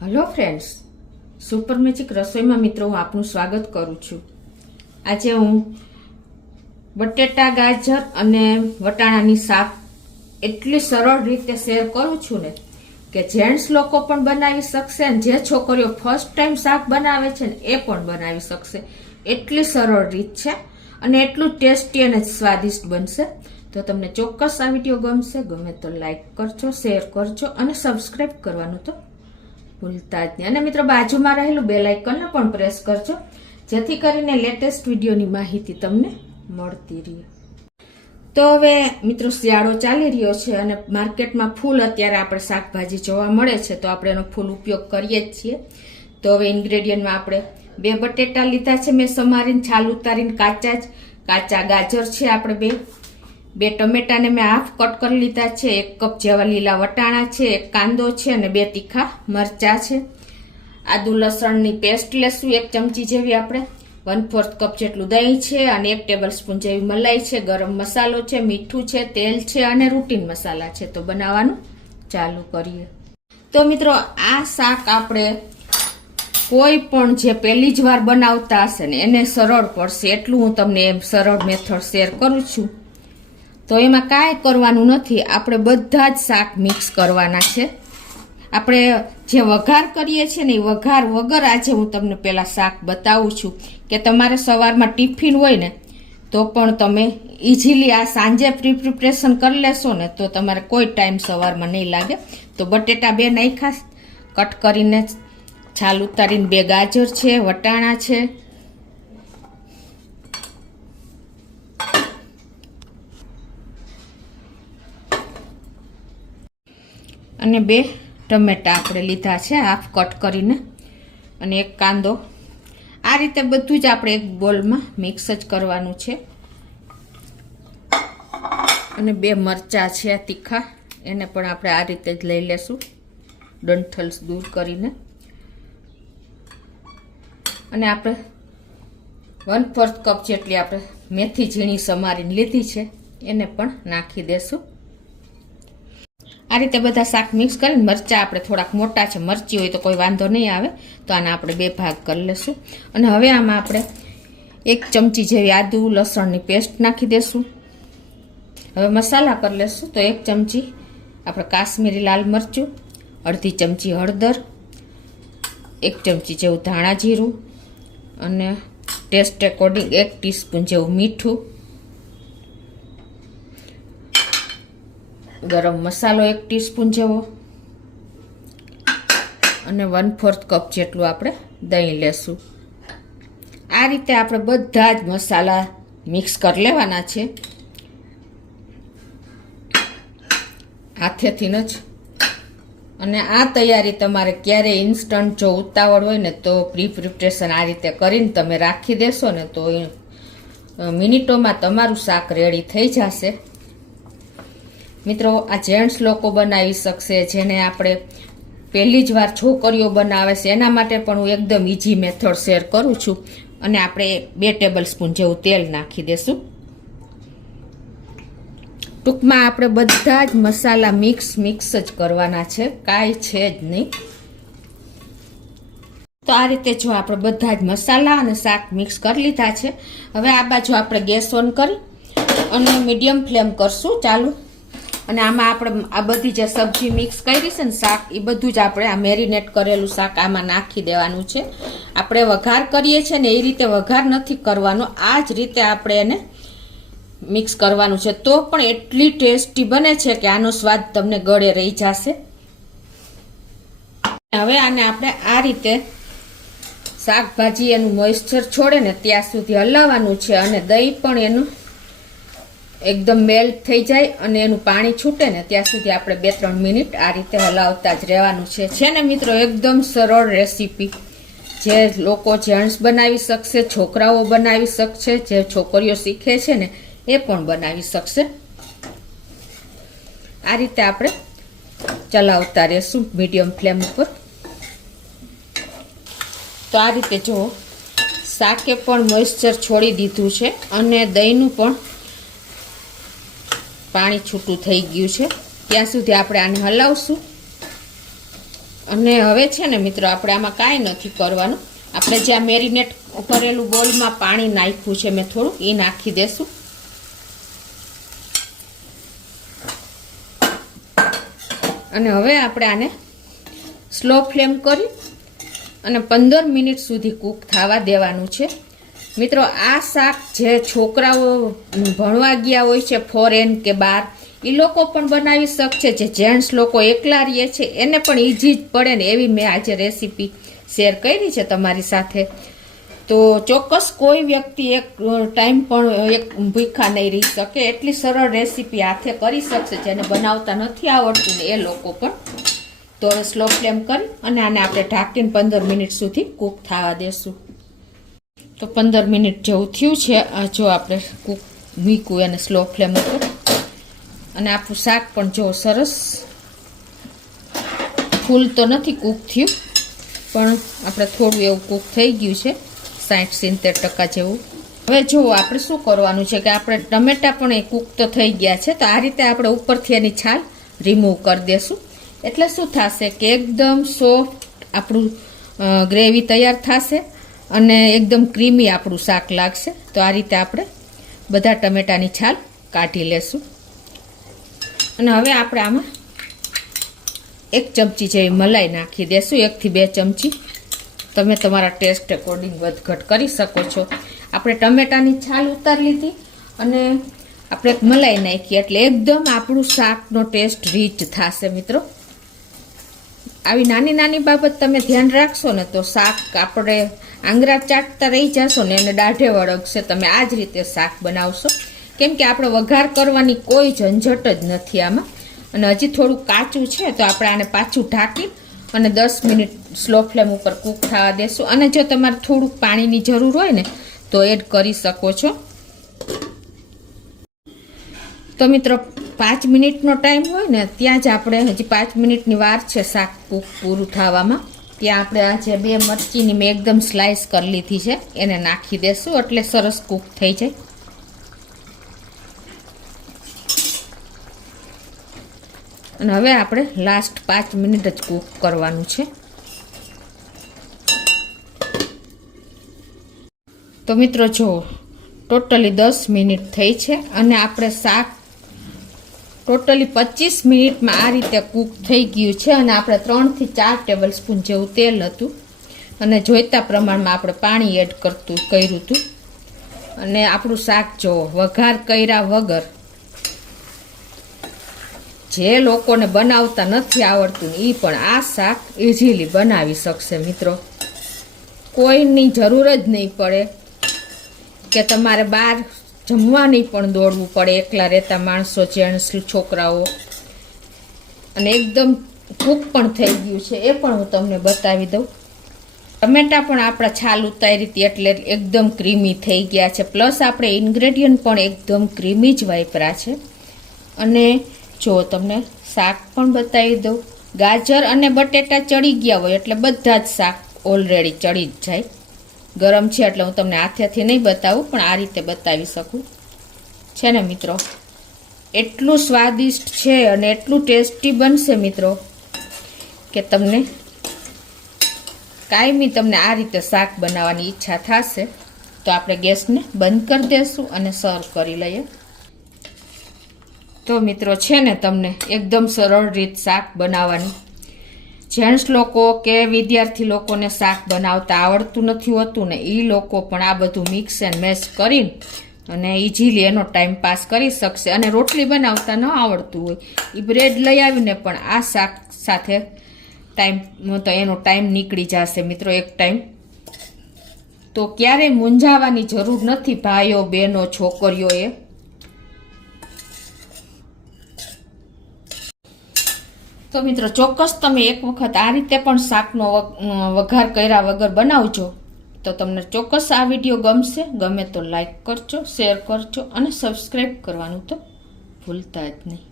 Hello friends, super magic રસોઈમાં મિત્રો હું આપનું સ્વાગત કરું છું। આજે હું બટેટા ગાજર અને વટાણાની શાક એટલી સરળ રીતે શેર કરું છું ને કે જેન્ટ્સ લોકો પણ બનાવી શકશે અને જે છોકરીઓ ફર્સ્ટ ટાઈમ શાક બનાવે છે ને એ પણ બનાવી શકશે। એટલી સરળ રીત છે અને એટલું ટેસ્ટી અને સ્વાદિષ્ટ બનશે। તો તમને ચોક્કસ આ વિડીયો ગમશે। ગમે તો લાઈક કરજો, શેર કરજો અને સબસ્ક્રાઈબ કરવાનું તો ભૂલતા જ નહીં। અને મિત્રો બાજુમાં રહેલું બેલ આઇકનને પણ પ્રેસ કરજો જેથી કરીને લેટેસ્ટ વિડીયોની માહિતી તમને મળતી રહે। તો હવે મિત્રો શિયાળો ચાલી રહ્યો છે અને માર્કેટમાં ફૂલ અત્યારે આપણે શાકભાજી જોવા મળે છે તો આપણે એનો ફૂલ ઉપયોગ કરીએ જ છીએ। તો હવે ઇન્ગ્રેડિયન્ટમાં આપણે 2 બટેટા લીધા છે મેં સમારીને છાલ ઉતારીને, કાચા ગાજર છે આપણે 2 ટમેટાને મેં હાફ કટ કરી લીધા છે, 1 કપ જેવા લીલા વટાણા છે, 1 કાંદો છે અને 2 તીખા મરચા છે। આદુ લસણની પેસ્ટ લેશું 1 ચમચી જેવી આપણે, 1/4 કપ જેટલું દહીં છે અને 1 ટેબલ સ્પૂન જેવી મલાઈ છે, ગરમ મસાલો છે, મીઠું છે, તેલ છે અને રૂટીન મસાલા છે। તો બનાવવાનું ચાલુ કરીએ। તો મિત્રો આ શાક આપણે કોઈ પણ જે પહેલી જ વાર બનાવતા હશે ને એને સરળ પડશે એટલું હું તમને એમ સરળ મેથડ શેર કરું છું। તો એમાં કાંઈ કરવાનું નથી, આપણે બધા જ શાક મિક્સ કરવાના છે। આપણે જે વઘાર કરીએ છીએ ને એ વઘાર વગર આજે હું તમને પહેલાં શાક બતાવું છું કે તમારે સવારમાં ટિફિન હોય ને તો પણ તમે ઇઝીલી આ સાંજે પ્રિપરેશન કરી લેશો ને તો તમારે કોઈ ટાઈમ સવારમાં નહીં લાગે। તો બટેટા 2 નાખ્યા કટ કરીને, છાલ ઉતારીને 2 ગાજર છે, વટાણા છે અને 2 ટમેટા આપણે લીધા છે હાફ કટ કરીને અને 1 કાંદો। આ રીતે બધું જ આપણે એક બોલમાં મિક્સ જ કરવાનું છે અને 2 મરચા છે તીખા એને પણ આપણે આ રીતે જ લઈ લેશું ડંઠલ દૂર કરીને। અને આપણે 1/4 કપ જેટલી આપણે મેથી ઝીણી સમારીને લીધી છે એને પણ નાખી દેશું। આ રીતે બધા શાક મિક્સ કરીને, મરચાં આપણે થોડાક મોટા છે, મરચી હોય તો કોઈ વાંધો નહીં આવે તો આના આપણે 2 ભાગ કરી લેશું। અને હવે આમાં આપણે 1 ચમચી જેવી આદુ લસણની પેસ્ટ નાખી દેશું। હવે મસાલા કરી લેશું તો 1 ચમચી આપણે કાશ્મીરી લાલ મરચું, અડધી ચમચી હળદર, 1 ચમચી જેવું ધાણા જીરું અને ટેસ્ટ એકોર્ડિંગ 1 ટીસ્પૂન જેવું મીઠું, ગરમ મસાલો 1 ટીસ્પૂન જેવો અને 1/4 કપ જેટલું આપણે દહીં લેશું। આ રીતે આપણે બધા જ મસાલા મિક્સ કરી લેવાના છે હાથેથી જ। અને આ તૈયારી તમારે ક્યારે ઇન્સ્ટન્ટ જો ઉતાવળ હોય ને તો પ્રિપરેશન આ રીતે કરીને તમે રાખી દેશો ને તો મિનિટોમાં તમારું શાક રેડી થઈ જશે। મિત્રો આ જેન્ટ્સ લોકો બનાવી શકશે, જેને આપણે પહેલી જ વાર છોકરીઓ બનાવે છે એના માટે પણ હું એકદમ ઇઝી મેથડ શેર કરું છું। અને આપણે 2 ટેબલ સ્પૂન જેવું તેલ નાખી દેશું। ટૂંકમાં આપણે બધા જ મસાલા મિક્સ જ કરવાના છે, કાંઈ છે જ નહીં। તો આ રીતે જો આપણે બધા જ મસાલા અને શાક મિક્સ કરી લીધા છે। હવે આ બાજુ આપણે ગેસ ઓન કરી અને મીડિયમ ફ્લેમ કરશું ચાલુ। અને આમાં આપણે આ બધી જે સબ્જી મિક્સ કરી છે ને શાક એ બધું જ આપણે આ મેરિનેટ કરેલું શાક આમાં નાખી દેવાનું છે। આપણે વઘાર કરીએ છીએ ને એ રીતે વઘાર નથી કરવાનો, આ જ રીતે આપણે એને મિક્સ કરવાનું છે તો પણ એટલી ટેસ્ટી બને છે કે આનો સ્વાદ તમને ગળે રહી જશે। હવે આને આપણે આ રીતે શાકભાજી એનું મોઇસ્ચર છોડે ને ત્યાં સુધી હલાવવાનું છે અને દહીં પણ એનું એકદમ મેલ્ટ થઈ જાય અને એનું પાણી છૂટે ને ત્યાં સુધી આપણે 2-3 મિનિટ આ રીતે હલાવતા જ રહેવાનું છે ને મિત્રો એકદમ સરળ રેસીપી, જે લોકો જેન્ટ્સ બનાવી શકશે, છોકરાઓ બનાવી શકશે, જે છોકરીઓ શીખે છે ને એ પણ બનાવી શકશે। આ રીતે આપણે ચલાવતા રહેશું મીડિયમ ફ્લેમ ઉપર। તો આ રીતે જો શાકે પણ મોઇસ્ચર છોડી દીધું છે અને દહીંનું પણ પાણી છૂટું થઈ ગયું છે ત્યાં સુધી આપણે આને હલાવશું અને હવે છે ને મિત્રો આપણે આમાં કાંઈ નથી કરવાનું. આપણે જ્યાં મેરિનેટ કરેલું બોલમાં પાણી નાખ્યું છે મેં થોડું, એ નાખી દેશું. અને હવે આપણે આને સ્લો ફ્લેમ કરી અને 15 મિનિટ સુધી કૂક થવા દેવાનું છે. મિત્રો આ શાક જે છોકરાઓ ભણવા ગયા હોય છે ફોરેન કે બહાર, એ લોકો પણ બનાવી શકશે. જે જેન્ટ્સ લોકો એકલા રહે છે એને પણ ઇઝી જ પડે ને એવી મેં આજે રેસીપી શેર કરી છે તમારી સાથે. તો ચોક્કસ કોઈ વ્યક્તિ એક ટાઈમ પણ એક ભૂખા નહીં રહી શકે એટલી સરળ રેસીપી હાથે કરી શકશે. જેને બનાવતા નથી આવડતું ને એ લોકો પણ. તો હવે સ્લો ફ્લેમ કરી અને આને આપણે ઢાંકીને 15 મિનિટ સુધી કૂક થવા દેશું. તો 15 મિનિટ જેવું થયું છે. જો આપણે કૂક મૂક્યું એને સ્લો ફ્લેમ ઉપર, અને આપણું શાક પણ જો સરસ ફૂલ તો નથી કૂક થયું, પણ આપણે થોડું એવું કૂક થઈ ગયું છે, 60-70% જેવું. હવે જો આપણે શું કરવાનું છે કે આપણે ટમેટા પણ એ કૂક તો થઈ ગયા છે. તો આ રીતે આપણે ઉપરથી એની છાલ રિમૂવ કરી દેશું. એટલે શું થશે કે એકદમ સોફ્ટ આપણું ગ્રેવી તૈયાર થશે અને એકદમ ક્રીમી આપણું શાક લાગશે. તો આ રીતે આપણે બધા ટમેટાની છાલ કાઢી લેશું. અને હવે આપણે આમાં 1 ચમચી જેવી મલાઈ નાખી દેશું. 1 થી 2 ચમચી તમે તમારા ટેસ્ટ એકોર્ડિંગ વધઘટ કરી શકો છો. આપણે ટમેટાની છાલ ઉતારી લીધી અને આપણે મલાઈ નાખી એટલે એકદમ આપણું શાકનો ટેસ્ટ રીચ થશે. મિત્રો આવી નાની નાની બાબત તમે ધ્યાન રાખશો ને તો શાક આપણે આંગળા ચાટતા રહી જશો ને એને દાઢે વળગશે. તમે આ જ રીતે શાક બનાવશો, કેમ કે આપણે વઘાર કરવાની કોઈ ઝંઝટ જ નથી આમાં. અને હજી થોડું કાચું છે તો આપણે આને પાછું ઢાંકી અને 10 મિનિટ સ્લો ફ્લેમ ઉપર કૂક થવા દેશું. અને જો તમારે થોડુંક પાણીની જરૂર હોય ને તો એડ કરી શકો છો. તો મિત્રો 5 મિનિટનો ટાઈમ હોય ને ત્યાં જ આપણે હજી 5 મિનિટની વાર છે શાક કૂક પૂરું થવામાં. ત્યાં આપણે આ જે 2 મરચીની મેં એકદમ સ્લાઇસ કરી લીધી છે એને નાખી દેશું એટલે સરસ કૂક થઈ જાય. અને હવે આપણે લાસ્ટ 5 મિનિટ જ કૂક કરવાનું છે. તો મિત્રો જો ટોટલી 10 મિનિટ થઈ છે અને આપણે શાક ટોટલી 25 મિનિટમાં આ રીતે કૂક થઈ ગયું છે. અને આપણે 3 થી 4 ટેબલ સ્પૂન જેવું તેલ હતું અને જોઈતા પ્રમાણમાં આપણે પાણી એડ કર્યું હતું. અને આપણું શાક જો વઘાર કર્યા વગર જે લોકોને બનાવતા નથી આવડતું એ પણ આ શાક ઇઝીલી બનાવી શકશે. મિત્રો કોઈની જરૂર જ નહીં પડે કે તમારે બહાર જમવાની પણ દોડવું પડે. એકલા રહેતા માણસો, જેન્ટ્સ, છોકરાઓ. અને એકદમ કૂક પણ થઈ ગયું છે એ પણ હું તમને બતાવી દઉં. ટમેટા પણ આપણા છાલ ઉતારી હતી એટલે એકદમ ક્રીમી થઈ ગયા છે. પ્લસ આપણે ઇન્ગ્રેડિયન્ટ પણ એકદમ ક્રીમી જ વાપર્યા છે. અને જો તમને શાક પણ બતાવી દઉં. ગાજર અને બટેટા ચડી ગયા હોય એટલે બધા જ શાક ઓલરેડી ચડી જ જાય. ગરમ છે એટલે હું તમને હાથેથી નહીં બતાવું પણ આ રીતે બતાવી શકું. છે ને મિત્રો એટલું સ્વાદિષ્ટ છે અને એટલું ટેસ્ટી બનશે મિત્રો કે તમને કાયમી તમને આ રીતે શાક બનાવવાની ઈચ્છા થશે. તો આપણે ગેસને બંધ કરી દઈશું અને સર્વ કરી લઈએ. તો મિત્રો છે ને તમને એકદમ સરળ રીત શાક બનાવવાની. જેન્ટ્સ લોકો કે વિદ્યાર્થી લોકોને શાક બનાવતા આવડતું નથી હોતું ને એ લોકો પણ આ બધું મિક્સ એન્ડ મેશ કરીને અને ઇઝીલી એનો ટાઈમ પાસ કરી શકશે. અને રોટલી બનાવતા ન આવડતું હોય એ બ્રેડ લઈ આવીને પણ આ શાક સાથે તો એનો ટાઈમ નીકળી જશે મિત્રો એક ટાઈમ. તો ક્યારેય મૂંઝાવાની જરૂર નથી ભાઈઓ, બહેનો, છોકરીઓએ. તો મિત્રો ચોક્કસ તમે એક વખત આ રીતે પણ શાકનો વઘાર કર્યા વગર બનાવજો તો તમને ચોક્કસ આ વિડીયો ગમશે. ગમે તો લાઈક કરજો, શેર કરજો અને સબસ્ક્રાઈબ કરવાનું તો ભૂલતા જ નહીં.